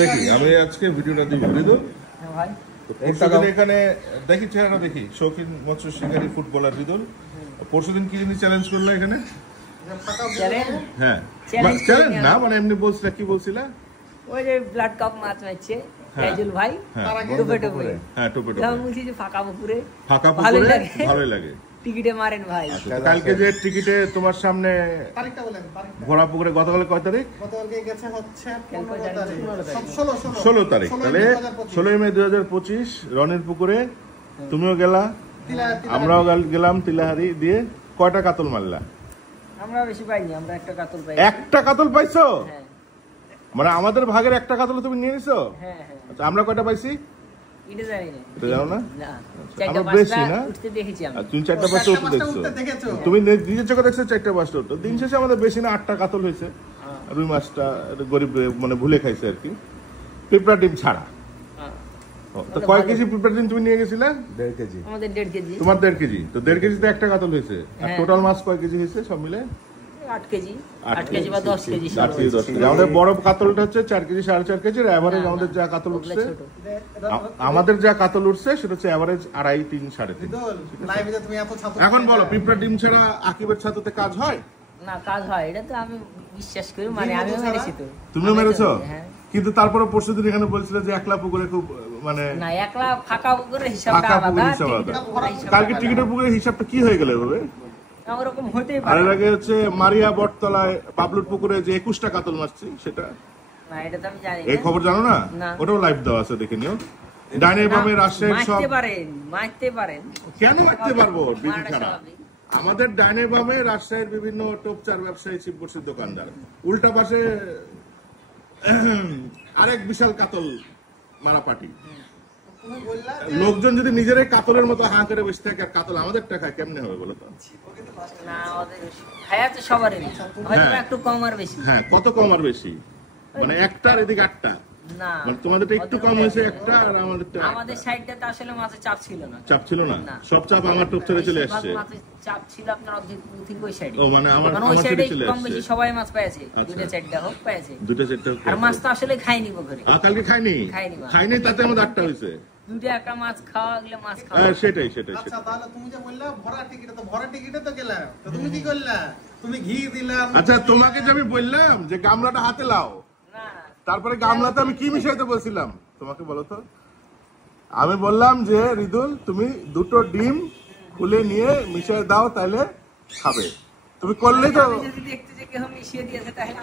দেখি আমি আজকে ভিডিওটা দিব রিদুল এখানে দেখি চেহারা দেখি শৌখিন মৎস্য শিকারী ফুটবলার রিদুল পরশুদিন কি জিনিস চ্যালেঞ্জ করলো এখানে হ্যাঁ চ্যালেঞ্জ না মানে এমনি বলছিলা কি বলছিলা ওই যে ব্লাড কাপ মাছ মারছে রাইজুল ভাই টোপে টোপে হ্যাঁ টোপে টোপে আমি বলছি যে ফাঁকা পুকুরে ভালোই লাগে টিকিটে মারেন ভাই কালকে যে টিকিটে তোমার সামনে তারিখটা বলেন ঘোড়া পুকুরে গতকাল কয় তারিখ গতকালকে গেছে হচ্ছে 16 তারিখ তাহলে 16 মে 2025 রনির পুকুরে তুমিও গেলা আমরাও গেলাম তিলাহারি দিয়ে কয়টা কাতল মারলা আমরা বেশি পাইনি আমরা একটা কাতল পাইছি একটা কাতল পাইছো হ্যাঁ মানে আমাদের ভাগের একটা কাতল তুমি নিয়ে নিছো হ্যাঁ হ্যাঁ আচ্ছা আমরা কয়টা পাইছি এটা জানি না এটা জানো না না আমরা বেশি না উঠতে দেখেছি আমি তুমি 4টা 5টা উঠতে দেখছো তুমি নিজের চোখে দেখছো 4টা 5টা উঠতে দিন শেষে আমাদের বেশি না 8টা কাতল হয়েছে রুই মাছটা গরিব মানে ভুলে খাইছে আর কি পিঁপড়া ডিম ছাড়া তো কয় কেজি পিঁপড়া ডিম তুমি নিয়ে গেছিলে 1.5 কেজি আমাদের 1.5 কেজি তোমার 1.5 কেজি তো 1.5 কেজিতে একটা কাতল হয়েছে আর টোটাল মাছ কয় কেজি হয়েছে সব মিলে 8 কেজি 8 কেজি বা 10 কেজি 8 কেজি 10 কেজি আমাদের বড় কাতলটা হচ্ছে 4 কেজি 4.5 কেজি এভারেজ আমাদের যা কাতল উঠছে আমাদের যা কাতল উঠছে সেটা হচ্ছে এভারেজ 2.5 3 3.5 লাইভে তুমি এত ছাত্র এখন বলো পিঁপড়া ডিম ছাড়া আকিবের ছাতুতে কাজ হয় না কাজ হয় এটা তো আমি বিশ্বাস করি মানে আমিও মেরেছি তো তুমিও মেরেছো কিন্তু তারপরে পরশুদিন এখানে বলছিলে যে একলা পুকুরে খুব মানে না একলা ফাঁকা পুকুরে হিসাবটা আলাদা কালকে টিকিটের পুকুরের হিসাবটা কি হয়ে গেল এভাবে ওরকম হতেই পারে আর আগে হচ্ছে মারিয়া বটতলায় বাবলুর পুকুরে যে 21টা কাতল মারছি সেটা না এটা তো আমি জানি না এই খবর জানো না ওটাও লাইভ দেওয়া আছে দেখে নিও ডাইনে বামে রাজশাহীর সব মারতে পারেন কেন মারতে পারবো বিধি ছাড়া আমাদের ডাইনে বামে রাজশাহীর বিভিন্ন টপ 4 ব্যবসায়ী শিববর্ষীর দোকানদার উল্টা পাশে আরেক বিশাল কাতল মারা পার্টি লোকজন যদি নিজেরাই কাতলের মতো হাঁ করে বসে থাকে আর কাতল আমাদের টাকা কেমনে হবে বলো তো না আমাদের খায়া তো সবারই হয়তো একটু কম আর বেশি হ্যাঁ কত কম আর বেশি মানে একটার এদিকে 8টা না মানে তোমাদেরটা একটু কম হয়েছে একটা আর আমাদের সাইডটাতে আসলে মাছের চাপ ছিল না চাপ ছিল না সব চাপ আমার টপ ছেড়ে চলে আসছে মাছের চাপ ছিল আপনার অর্ধেক ওই সাইডে ও মানে আমার ওই সাইডে কম বেশি সবাই মাছ পেয়েছে দুটো চারটা হোক পেয়েছে দুটো চারটা হোক আর মাছ তো আসলে খাইনি পুকুরে কালকে খাইনি তাতে আমাদের 8টা হয়েছে দুটো একটা মাছ খাওয়া গেলে মাছ খাওয়া সেটাই আচ্ছা তাহলে তুমি যে বললা ভরা টিকিটে তো গেলা তো তুমি কি করলা তুমি ঘি দিলা আচ্ছা তোমাকে যে আমি বললাম যে গামলাটা হাতে লাও না তারপরে গামলাতে আমি কি মিশাইতে বলছিলাম তোমাকে বলো তো আমি বললাম যে রিদুল তুমি দুটো ডিম খুলে নিয়ে মিশিয়ে দাও তাহলে খাবে তুমি করলেই তো যদি দেখতে যে কেউ মিশিয়ে দিয়েছে তাহলে